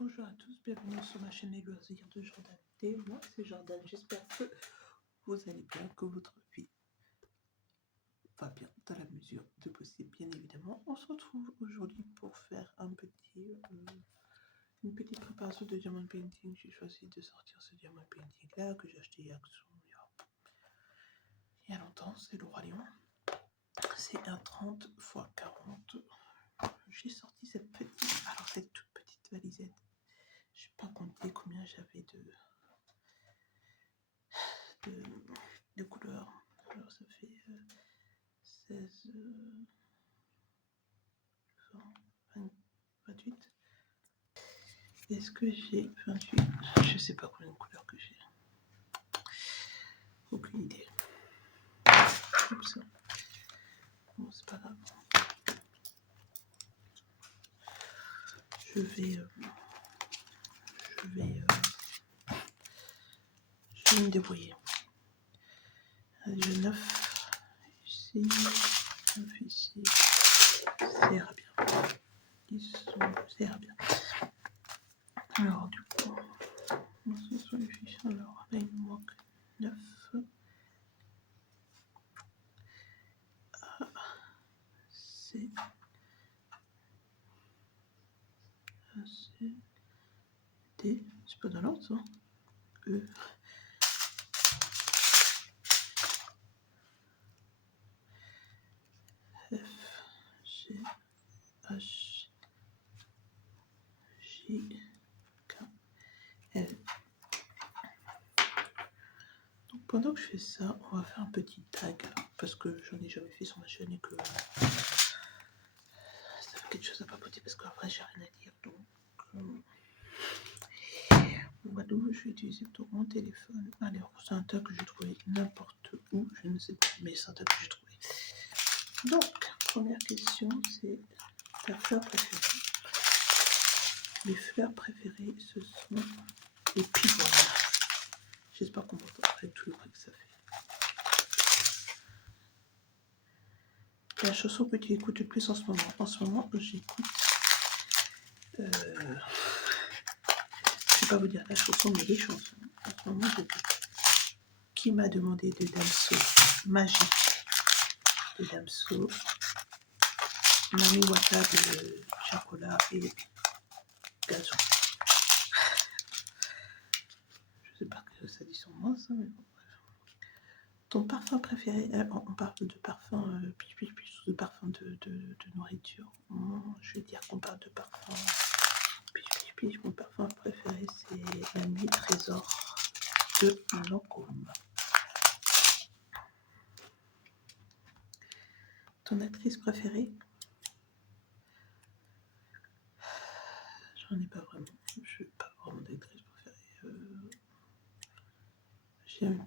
Bonjour à tous, bienvenue sur ma chaîne Les Loisirs de Jordan T. Moi c'est Jordan, j'espère que vous allez bien, que votre vie va bien dans la mesure de possible, bien évidemment. On se retrouve aujourd'hui pour faire une petite préparation de diamond painting. J'ai choisi de sortir ce diamond painting là que j'ai acheté il y a longtemps, c'est le Roi Lion. C'est un 30 x 40. J'ai sorti cette toute petite valisette. Je n'ai pas compté combien j'avais de couleurs. Alors ça fait 16, 20, 28. Est-ce que j'ai 28? Je sais pas combien de couleurs que j'ai. Aucune idée. Oups. Bon, c'est pas grave. Je vais me débrouiller. J'ai 9 ici, 9 ici. Ça ira bien. 10, ça ira bien. Alors, du coup, ce sont les fiches. Alors, là, il me manque 9. A, C, A, C, D. C'est pas dans l'ordre, ça. E, F, G, H, J, K, L. Donc pendant que je fais ça, on va faire un petit tag parce que j'en ai jamais fait sur ma chaîne et que ça fait quelque chose à papoter parce qu'après j'ai rien à dire. Donc voilà, je vais utiliser plutôt mon téléphone. Alors c'est un tag que j'ai trouvé n'importe où, je ne sais pas, mais c'est un tag que j'ai trouvé. Donc première question, c'est ta fleur préférée. Mes fleurs préférées, ce sont les pivoines. J'espère qu'on m'entend avec tout le bruit que ça fait. La chanson que tu écoutes le plus en ce moment. En ce moment, j'écoute. Je ne vais pas vous dire la chanson, mais les chansons. En ce moment, j'écoute Qui m'a demandé de Damso, Magique de Damso, Mami Wata de Chacola et Gazon. Je sais pas que ça dit sur moi, ça, mais bon. Ton parfum préféré, on parle de parfum, de parfum de nourriture. Je vais dire qu'on parle de parfum. Mon parfum préféré, c'est la Nuit Trésor de Lancôme. Ton actrice préférée? J'en ai pas vraiment. Je n'ai pas vraiment d'actrice préférée.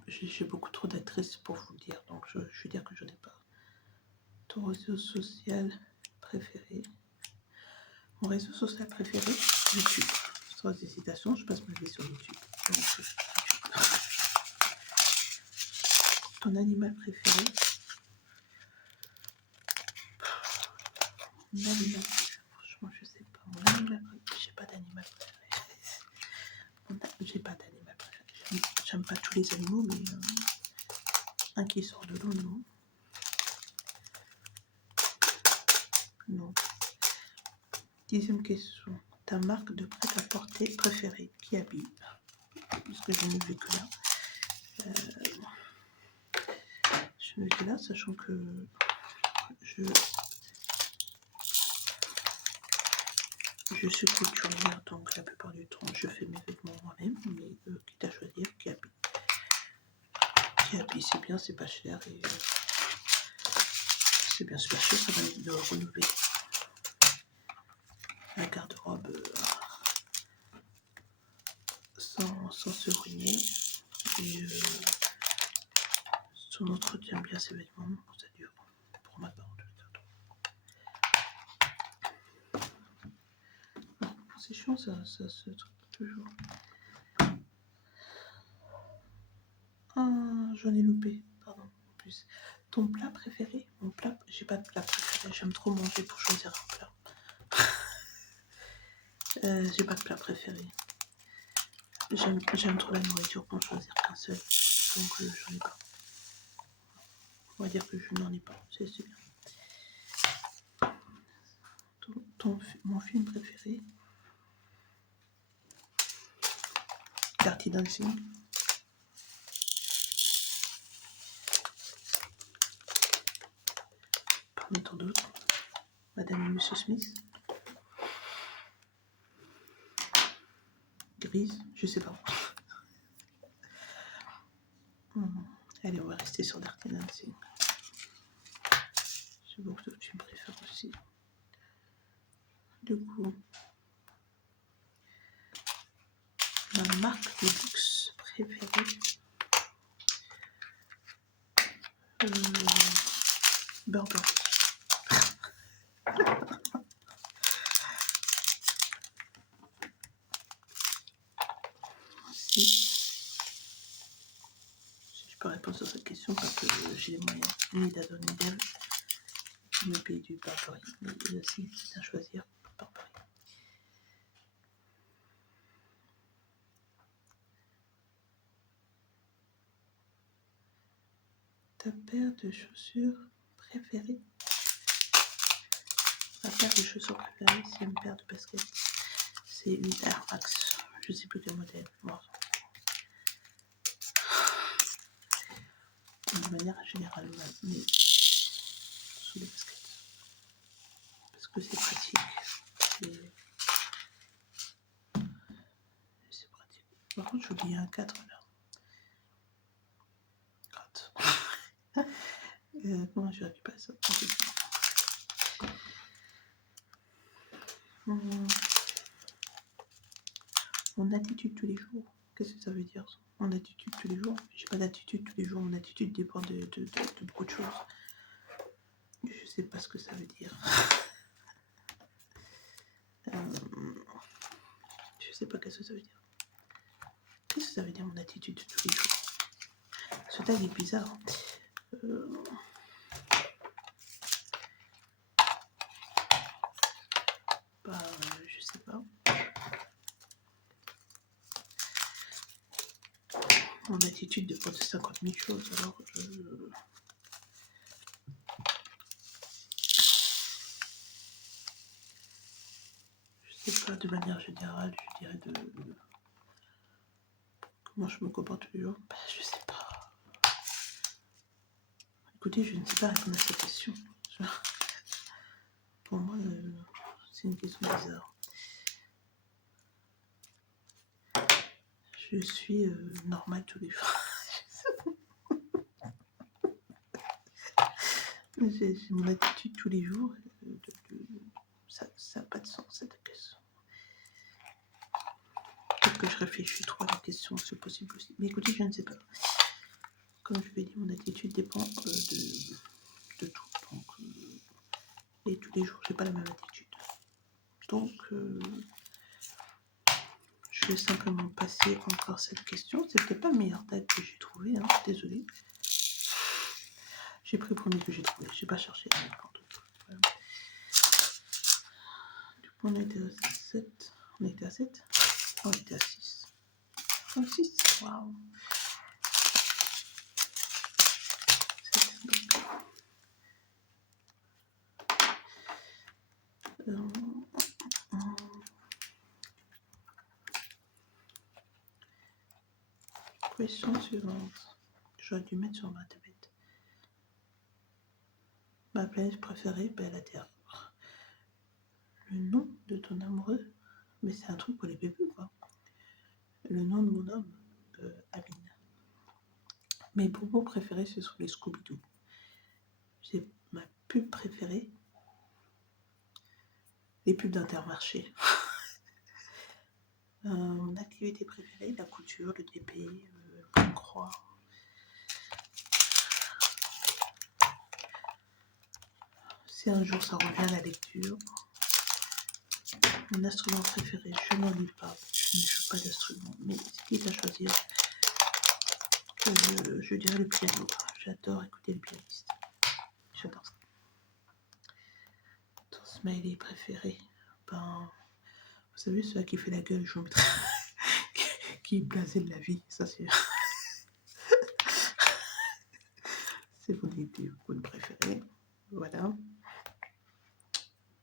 J'ai beaucoup trop d'actrices pour vous dire, donc je vais dire que je n'ai pas. Ton réseau social préféré? Mon réseau social préféré, YouTube. Sans hésitation, je passe ma vie sur YouTube. Donc, YouTube. Ton animal préféré? Mon animal préféré, franchement, je sais pas. Mon animal préféré, j'ai pas d'animal préféré. J'ai pas d'animal préféré. J'aime pas tous les animaux, mais un qui sort de l'eau, non. Non. 10e question. Ta marque de prêt-à-porter préférée qui habille? Parce que je n'ai vu que là. Je n'ai vu que là, sachant que je suis couturière, donc la plupart du temps, je fais mes vêtements moi-même, mais quitte à choisir, qui habille. Qui habille, c'est bien, c'est pas cher et c'est bien super cher, ça va de renouveler la garde-robe sans se ruiner et si on entretient bien ses vêtements, ça dure pour ma part en tout cas. C'est chiant, ça se trouve toujours. Ah, j'en ai loupé, pardon, en plus. Ton plat préféré? Mon plat, j'ai pas de plat préféré, j'aime trop manger pour choisir un plat. J'ai pas de plat préféré. J'aime trop la nourriture pour en choisir qu'un seul. Donc j'en ai pas. On va dire que je n'en ai pas. C'est bien. Mon film préféré, Dirty Dancing. Parmi tant d'autres. Madame et Monsieur Smith. Grise, je sais pas. Allez, on va rester sur Dirty Dancing. C'est beaucoup d'autres films préfèrent aussi. Du coup, ma marque de luxe préférée, Burberry. Si je peux répondre sur cette question, parce que j'ai les moyens ni d'Adon ni d'Ève qui me paye du Burberry. Mais si c'est à choisir, Burberry. Ta paire de chaussures préférée? Ma paire de chaussures préférée, c'est une paire de baskets. C'est une Air Max. Je sais plus quel modèle. Bon. De manière générale, mais sous les baskets. Parce que c'est pratique. C'est pratique. Par contre, j'ai oublié un 4 là. Comment je récupère ça? Mon attitude tous les jours. Qu'est-ce que ça veut dire ça? Mon attitude tous les jours? J'ai pas d'attitude tous les jours. Mon attitude dépend de beaucoup de choses. Je sais pas ce que ça veut dire. Je sais pas qu'est-ce que ça veut dire. Qu'est-ce que ça veut dire mon attitude tous les jours? Ce tag est bizarre. Je sais pas. Mon attitude dépend de 50 000 choses, alors je sais pas, de manière générale, je dirais de comment je me comporte tous les jours. Je sais pas. Écoutez, je ne sais pas répondre à cette question. Pour moi, c'est une question bizarre. Je suis normale tous les jours. J'ai mon attitude tous les jours. Ça n'a pas de sens, cette question. Peut-être que je réfléchis trop à la question, c'est possible aussi. Mais écoutez, je ne sais pas. Comme je l'ai dit, mon attitude dépend de tout. Donc, et tous les jours, j'ai pas la même attitude. Donc, je vais simplement passer encore cette question. C'est peut-être pas le meilleur tag que j'ai trouvé, hein. Désolée. J'ai pris le premier que j'ai trouvé. J'ai pas cherché. Voilà. Du coup, on était à 7. On était à 7. On était à 6. 6. Waouh. 7. Donc. Question suivante. J'aurais dû mettre sur ma tablette. Ma planète préférée, la Terre. Le nom de ton amoureux, mais c'est un truc pour les bébés, quoi. Le nom de mon homme, Amine. Mes bonbons préférés, ce sont les Scooby-Doo. C'est ma pub préférée, les pubs d'Intermarché. Mon activité préférée, la couture, le DP, le croix. Si un jour ça revient à la lecture. Mon instrument préféré, je n'en lis pas, je ne joue pas d'instrument, mais ce qui est à choisir, je dirais le piano. J'adore écouter le pianiste. J'adore ça. Ton smiley préféré, vous savez, celui qui fait la gueule, je vous mettrai... qui est blasé de la vie, ça c'est... c'est mon idée, votre préféré. Voilà.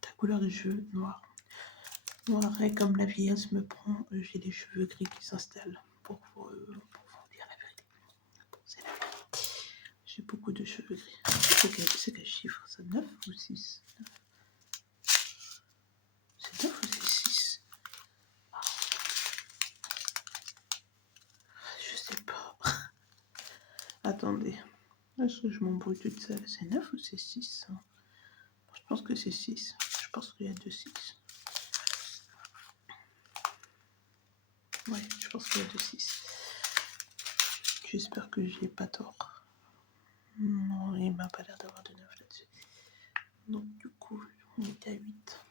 Ta couleur de cheveux, noir. Noir, et comme la vieillesse me prend, j'ai des cheveux gris qui s'installent. Pour vous dire la vérité. C'est la vérité. J'ai beaucoup de cheveux gris. C'est quel chiffre ça? 9 ou 6? C'est 9 ou c'est 6? Je sais pas. Attendez. Est-ce que je m'embrouille toute seule? C'est 9 ou c'est 6? Je pense que c'est 6. Je pense qu'il y a 2 6. Ouais, je pense qu'il y a 2 6. J'espère que j'ai pas tort. Non, il m'a pas l'air d'avoir de 9 là-dessus. Donc du coup, on était à 8.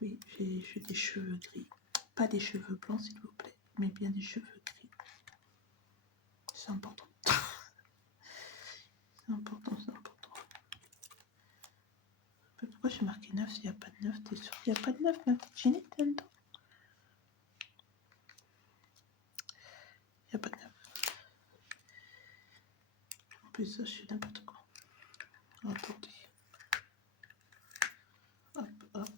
Oui, j'ai des cheveux gris. Pas des cheveux blancs, s'il vous plaît, mais bien des cheveux gris. C'est important. C'est important, c'est important. Pourquoi j'ai marqué 9 s'il n'y a pas de 9? T'es sûr qu'il n'y a pas de 9 là? Ginette, dedans? Il n'y a pas de 9. En plus, ça, je suis n'importe quoi. Attendez. Hop, hop.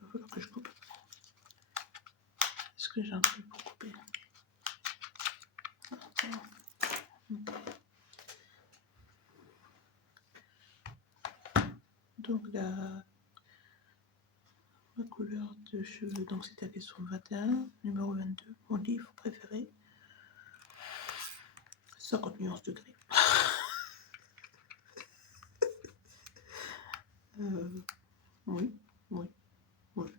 Il va falloir que je coupe. Est-ce que j'ai un truc pour couper? Attends. Donc ma couleur de cheveux, donc c'était la question 21, numéro 22, mon livre préféré, 50 nuances de gris. Oui, oui, oui,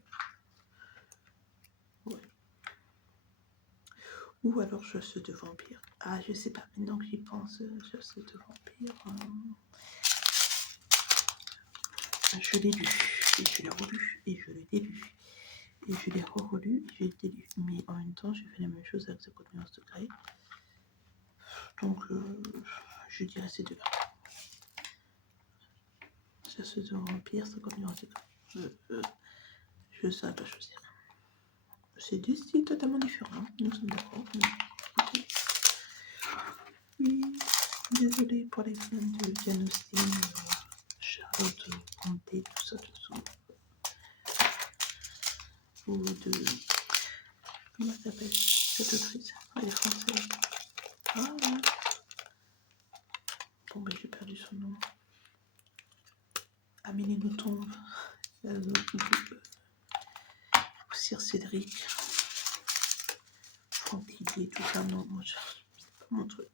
oui. Ou alors chasseuse de vampires. Ah, je sais pas, maintenant que j'y pense, chasseuse de vampires. Je l'ai lu, et je l'ai relu, et je l'ai délu, et je l'ai re-relu, et je l'ai délu. Mais en même temps, j'ai fait la même chose avec 50 nuances de gris. Donc, je dirais ces deux-là. Chasseuse de vampires, 50 nuances de gris. Je ne saurais pas choisir. C'est deux styles totalement différents, nous sommes d'accord. Okay. Oui, désolée pour les fans de Jane Austen, Charlotte Brontë, tout ça. Ou de... Comment elle s'appelle cette autrice? Elle est française. Ah ouais. Bon ben j'ai perdu son nom. Amélie Nothomb. Sir Cédric. Franquillier, tout ça, non, moi c'est pas mon truc.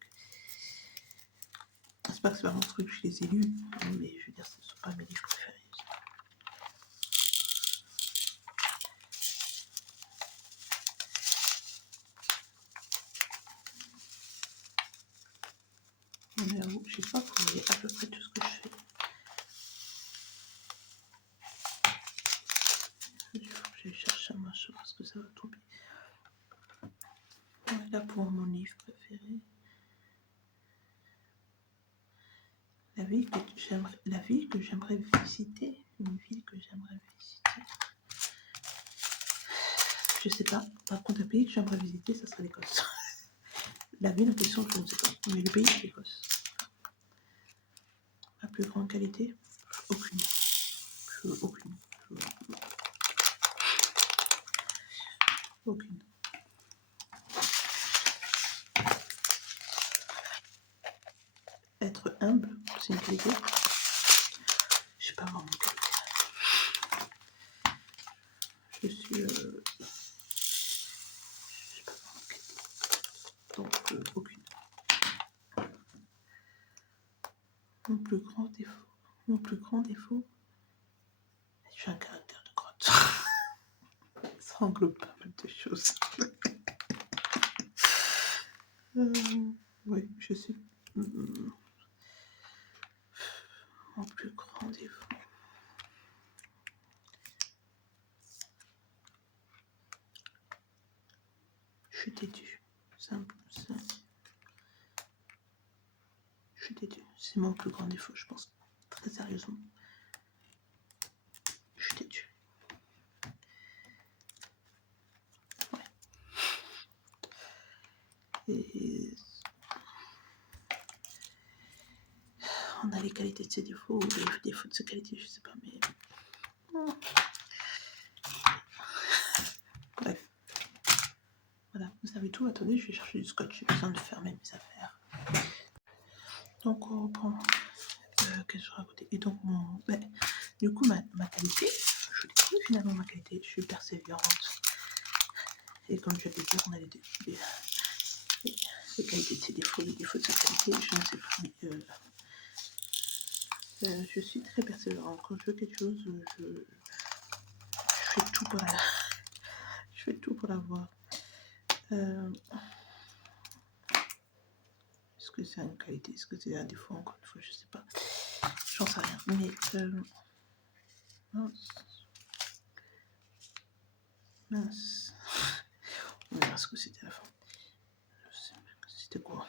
C'est pas que c'est pas mon truc, je les ai lus, mais je veux dire, ce ne sont pas mes livres préférés. On est à où? Je sais pas, vous voyez à peu près tout ce que je fais. Il faut que j'aille chercher un machin parce que ça va tomber. Voilà pour mon livre préféré. La ville que j'aimerais visiter. Une ville que j'aimerais visiter. Je sais pas. Par contre, un pays que j'aimerais visiter, ça serait l'Écosse. La ville en question, je ne sais pas. Mais le pays, c'est l'Écosse. La plus grande qualité? Aucune. Aucune. Aucune. Être humble, c'est une qualité. Je sais pas vraiment qualité. Je suis... je sais pas vraiment qualité. Donc, aucune. Mon plus grand défaut, je suis un caractère de grotte. Ça englobe pas mal de choses. Oui, je suis... Mon plus grand défaut. mon plus grand défaut, je pense. Très sérieusement. Je suis têtue. Ouais. Et on a les qualités de ses défauts, ou les défauts de ses qualités, je sais pas, mais... Bref. Voilà, vous savez tout. Attendez, je vais chercher du scotch, j'ai besoin de fermer mes affaires. Donc, on reprend. Qu'est-ce que je racontais? Et donc, du coup, ma qualité, je l'ai trouvé finalement, ma qualité. Je suis persévérante. Et comme je l'ai dit, on a les qualités de ses défauts, les défauts de sa qualité, je ne sais pas. Je suis très persévérante. Quand je veux quelque chose, je fais tout pour je fais tout pour l'avoir. Est-ce que c'est une qualité? Est-ce que c'est un défaut? Encore une fois, je sais pas. J'en sais rien. Mais mince. On verra ce que c'était à la fin. Je sais même pas c'était quoi.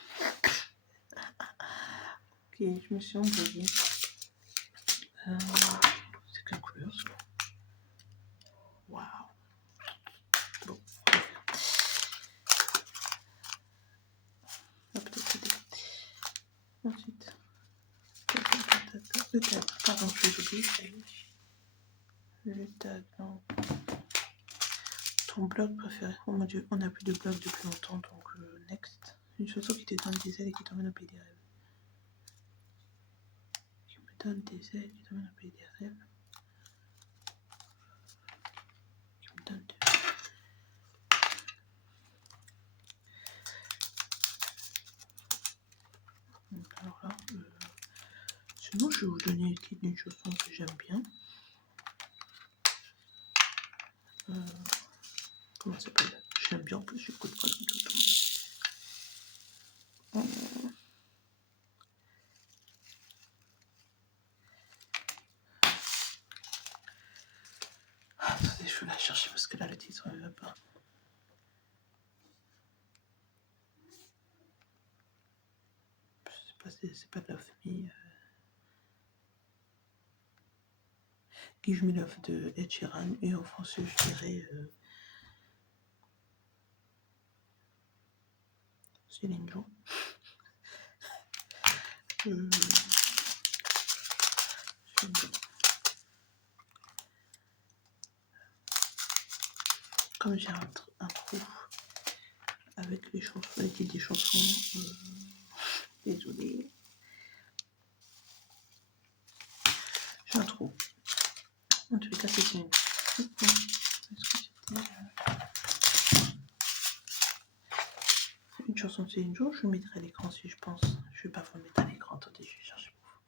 Ok, je me suis embrouillée. C'est quelle couleur ça? Waouh. Bon, peut-être c'était. Ensuite, le tag. Pardon, je l'ai oublié. Le tag, non. Ton blog préféré? Oh mon dieu, on n'a plus de blog depuis longtemps, donc next. Une chanson qui te donne des ailes et qui t'emmène au pays des rêves. Qui me donne des ailes et qui t'emmène au pays des rêves. Qui me donne des... Alors là, sinon je vais vous donner le titre d'une chanson que j'aime bien. Comment ça s'appelle? J'aime bien, en plus j'écoute presque tout le temps. Attendez, je vais la chercher parce que là le titre ne va pas. C'est pas de Love Me. Give Me Love de Ed Sheeran, et en français je dirais Céline Dion. Comme j'ai un trou avec les chansons, les titres des chansons, désolée. J'ai un trou. En tous les cas, c'est une. Est-ce que c'était une chanson de Céline Dion? Je le mettrai à l'écran si je pense. Je vais pas vous le mettre à l'écran. Attendez, je vais chercher pour vous.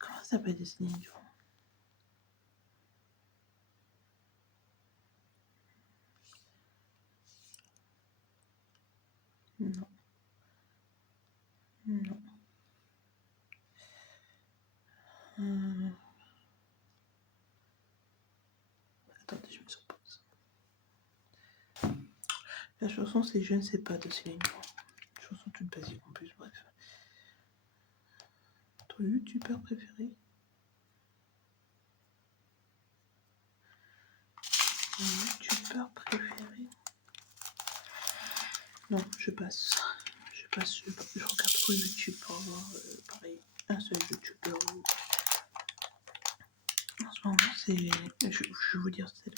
Comment ça s'appelle de Céline Dion? Non. Non. Attendez, je me sens pause. La chanson, c'est Je ne sais pas de Céline Dion. Une chanson toute basique en plus, bref. Ton youtubeur préféré? Mon youtubeur préféré? Non, je passe. Je regarde trop YouTube pour avoir pareil, un seul youtubeur. En ce moment, c'est. Je vais vous dire celle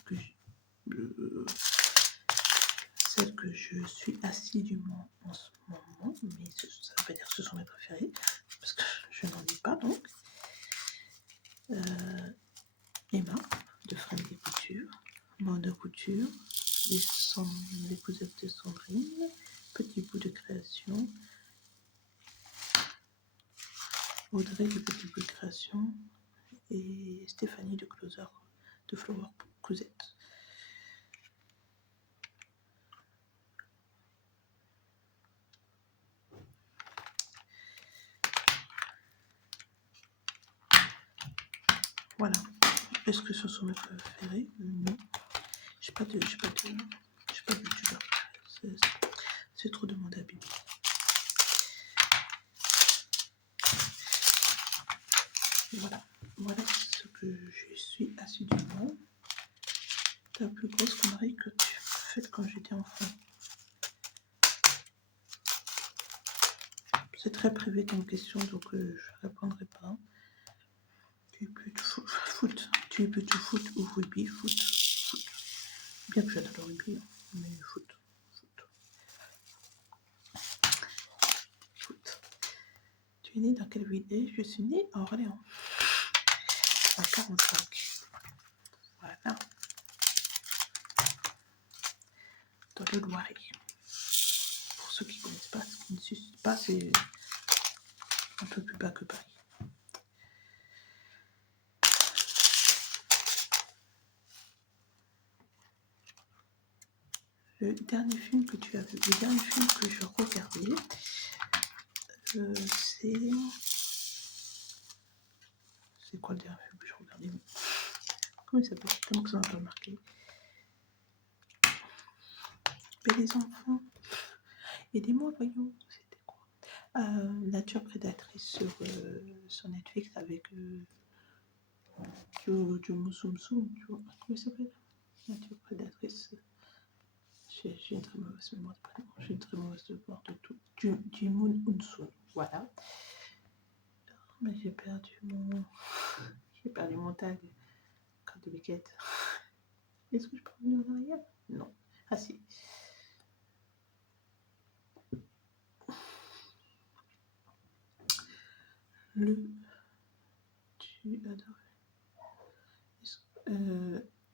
que je suis assidûment en ce moment, mais ça ne veut pas dire que ce sont mes préférés, parce que je n'en ai pas donc. Emma, de Friendly Couture, Mode Couture, les cousettes de Sandrine, Petit bout de création, Audrey de Petit bout de création, et Stéphanie de Closer, de Flower Cousette. Voilà. Est-ce que ce sont mes préférés? Non. J'ai pas de youtubeur. C'est trop demandé à Bibi. Voilà ce que je suis assidûment. La plus grosse connerie que tu as faite quand j'étais enfant. C'est très privé comme question, donc je ne répondrai pas. Tu es plutôt foot. Tu es plutôt foot ou rugby? Foot. Bien que j'adore le rugby, mais foot. Tu es né dans quelle ville? Je suis née à Orléans. En 45. Voilà. Dans le Loiret. Pour ceux qui ne connaissent pas, ce qui ne suffit pas, c'est un peu plus bas que Paris. Le dernier film que tu as vu, le dernier film que je regardais, c'est quoi le dernier film que je regardais? Comment il s'appelle? Tellement que ça m'a pas marqué. Mais les enfants, aidez-moi, voyons, c'était quoi? Nature prédatrice sur Netflix avec Jomo Soum Soum, tu vois. Comment il s'appelle? Nature prédatrice. J'ai une très mauvaise mémoire de prénom. J'ai une très mauvaise mémoire de tout. Jimoun Unsun, voilà. Mais j'ai perdu mon tag. Carte de biquette. Est-ce que je peux revenir en arrière? Non. Ah si.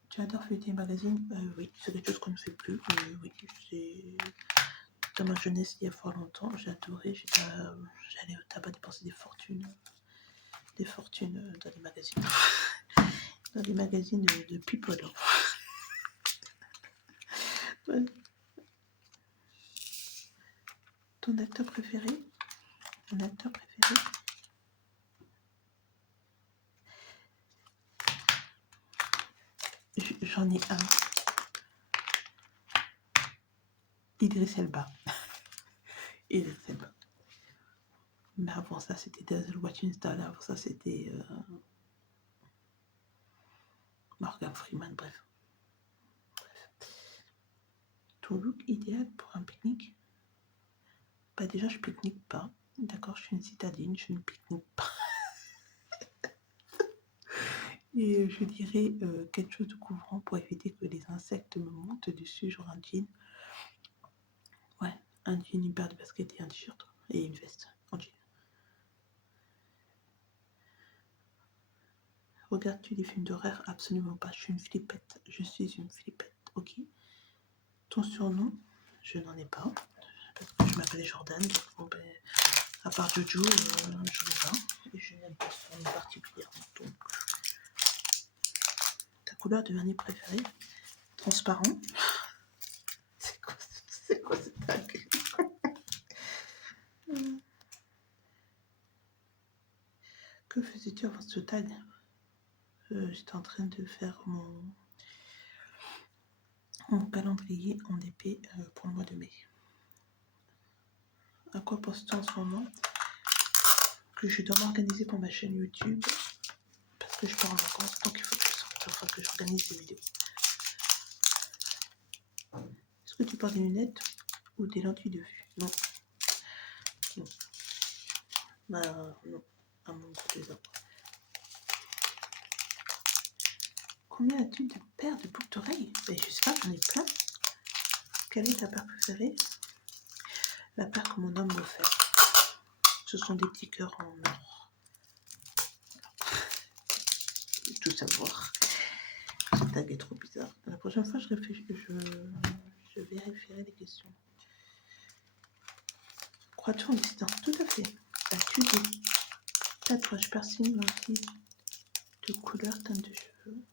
Tu adores feuilleter magazine? Oui, c'est quelque chose qu'on ne fait plus. Oui, c'est dans ma jeunesse, il y a fort longtemps, j'ai adoré. J'allais au tabac dépenser des fortunes dans les magazines. Dans les magazines de people. Ouais. Ton acteur préféré? Mon acteur préféré? J'en ai un. Idriss Elba. Idriss Elba. Mais avant ça, c'était Denzel Washington. Avant ça, c'était Morgan Freeman. Bref. Ton look idéal pour un pique-nique? Bah déjà, je pique-nique pas. D'accord, je suis une citadine, je ne pique-nique pas. Et je dirais quelque chose de couvrant pour éviter que les insectes me montent dessus, genre un jean. Ouais, un jean, une paire de baskets et un t-shirt. Et une veste en jean. Regardes-tu des films d'horreur? Absolument pas, je suis une flippette. Je suis une flippette, ok? Ton surnom? Je n'en ai pas. Parce que je m'appelle Jordan. Donc, bon, ben, à part Jojo, j'en ai pas. Et je n'aime pas son nom particulièrement. Donc, ta couleur de vernis préférée? Transparent. C'est quoi ce tag? Que faisais-tu avant ce tag? J'étais en train de faire mon calendrier en épée pour le mois de mai. À quoi penses-tu en ce moment? Que je dois m'organiser pour ma chaîne YouTube parce que je pars en vacances, donc il faut que je sorte, enfin que j'organise des vidéos. Est-ce que tu portes des lunettes ou des lentilles de vue? Non. Non. Bah non. À mon goût des arbres. Combien as-tu de paires de boucles d'oreilles? Je sais pas, j'en ai plein. Quelle est ta paire préférée? La paire que mon homme m'offert. Ce sont des petits cœurs en or. Tout savoir. Ce tag est trop bizarre. La prochaine fois, je vérifierai les questions. Crois-tu en existence? Tout à fait. As-tu des tatouages, piercings, lentilles de couleur, teinte de cheveux?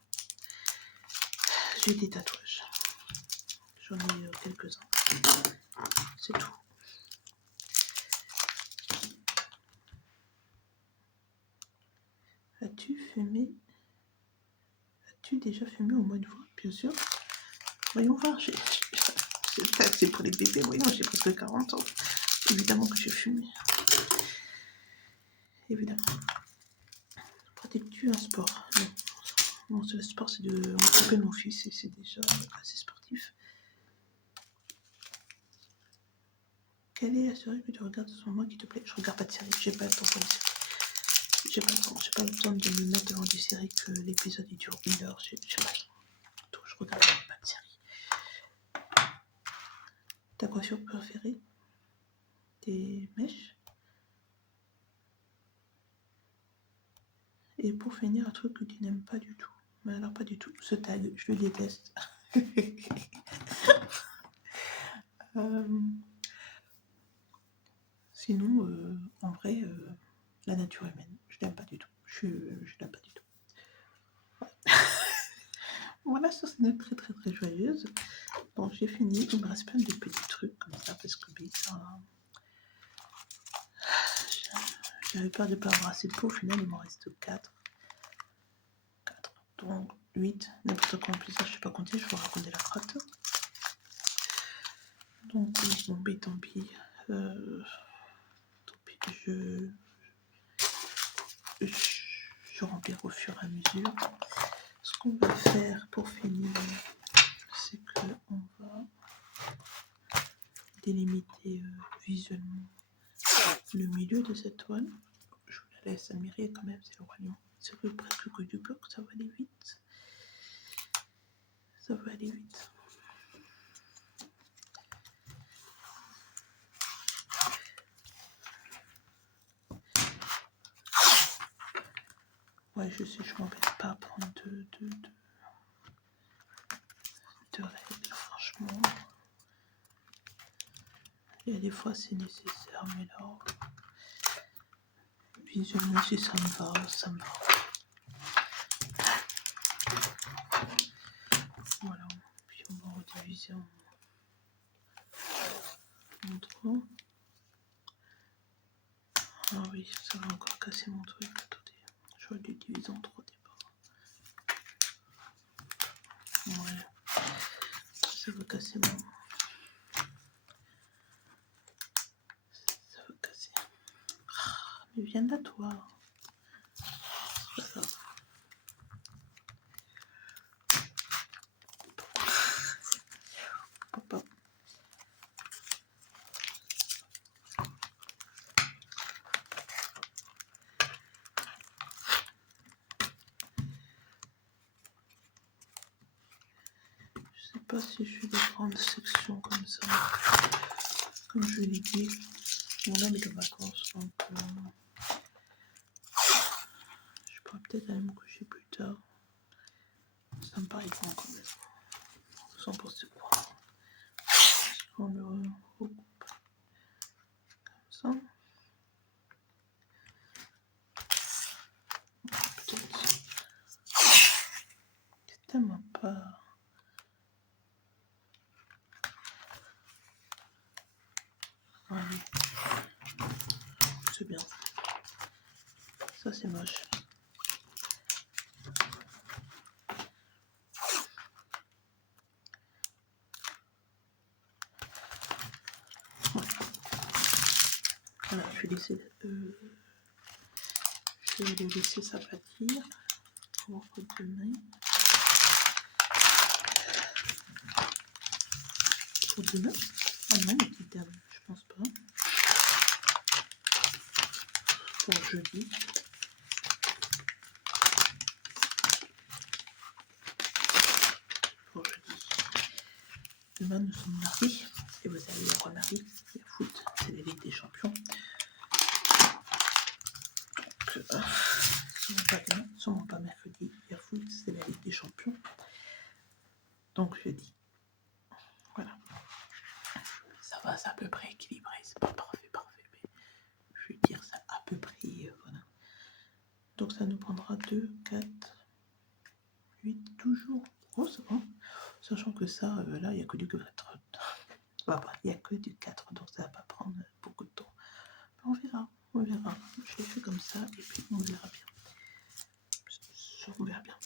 J'ai des tatouages. J'en ai quelques-uns. C'est tout. As-tu déjà fumé au moins une fois? Bien sûr. Voyons voir. C'est pour les bébés. Voyons, j'ai presque 40 ans. Évidemment que j'ai fumé. Évidemment. Pratiques-tu un sport? Non. Mon seul sport, c'est de m'occuper de mon fils et c'est déjà assez sportif. Quelle est la série que tu regardes en ce moment qui te plaît? Je regarde pas de série, j'ai pas le temps pour les séries. J'ai pas le temps de me mettre devant des séries que l'épisode il dure 1 heure, j'ai pas le temps. Donc je regarde pas de série. Ta coiffure préférée? Des mèches? Et pour finir, un truc que tu n'aimes pas du tout. Mais alors pas du tout. Ce tag, je le déteste. Sinon, en vrai, la nature humaine, je l'aime pas du tout. Je l'aime pas du tout. Voilà, sur cette note très très très joyeuse. Bon, j'ai fini. Il me reste plein de petits trucs comme ça parce que ça, j'avais peur de ne pas avoir assez de peau. Au final, il m'en reste 4. Donc 8. N'importe quoi en plus, ça, je ne sais pas compter. Je vais vous raconter la crotte. Donc, bon, tant pis. Je remplirai au fur et à mesure. Ce qu'on va faire pour finir, c'est qu'on va délimiter visuellement le milieu de cette toile. Je vous la laisse admirer quand même, c'est le roi lion. C'est presque que du bloc, ça va aller vite. Ça va aller vite. Ouais, je sais, je m'embête pas à prendre de règles, franchement. Il y a des fois c'est nécessaire, mais là, visuellement, si ça me va, ça me va. Voilà, puis on va rediviser en 3. Ah oui, ça va encore casser mon truc. Attendez, j'aurais dû diviser en 3 départ. Ouais, ça va casser mon... Ça va casser. Ah, mais viens là, toi. C'est pas grave. Papa. Je sais pas si je fais des grandes sections comme ça. Comme je l'ai dit, mon homme est de vacances, donc je pourrais peut-être aller me coucher plus tard. Ça me paraît grand quand même. Sans penser quoi. On le regroupe comme ça. Peut-être. C'est tellement pas... Allez. C'est bien. Ça c'est moche. Voilà, je vais le laisser s'aplatir pour demain. Pour demain? Ah non, les petites dames, je pense pas. Pour jeudi. Pour jeudi. Demain, nous sommes mardi. Et vous allez le mardi. Il y a foot, c'est la Ligue des Champions. Sûrement pas mercredi, il y a foot, c'est la Ligue des Champions. Donc jeudi. Voilà. Ça va, c'est à peu près équilibré. C'est pas parfait, mais je vais dire ça à peu près. Voilà. Donc ça nous prendra 2, 4, 8, toujours. Oh, c'est bon. Sachant que ça, là, il n'y a que du 4. Il n'y a que du 4, donc ça va pas prendre beaucoup de temps. On verra. Je l'ai fait comme ça, et puis on verra bien. On verra bien.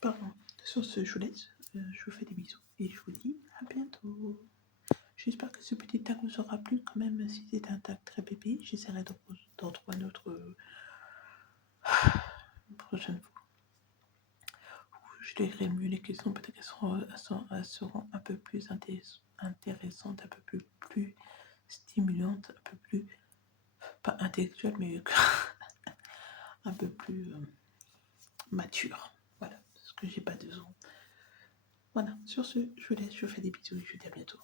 Pardon. Sur ce, je vous laisse. Je vous fais des bisous et je vous dis à bientôt. J'espère que ce petit tag ne sera plus quand même. Si c'est un tag très bébé, j'essaierai d'en trouver un autre une prochaine fois. Je lirai mieux les questions, peut-être qu'elles seront un peu plus intéressantes, un peu plus stimulantes, un peu plus, pas intellectuelles, mais un peu plus matures. Voilà, parce que j'ai pas de son. Voilà, sur ce, je vous laisse, je vous fais des bisous et je vous dis à bientôt.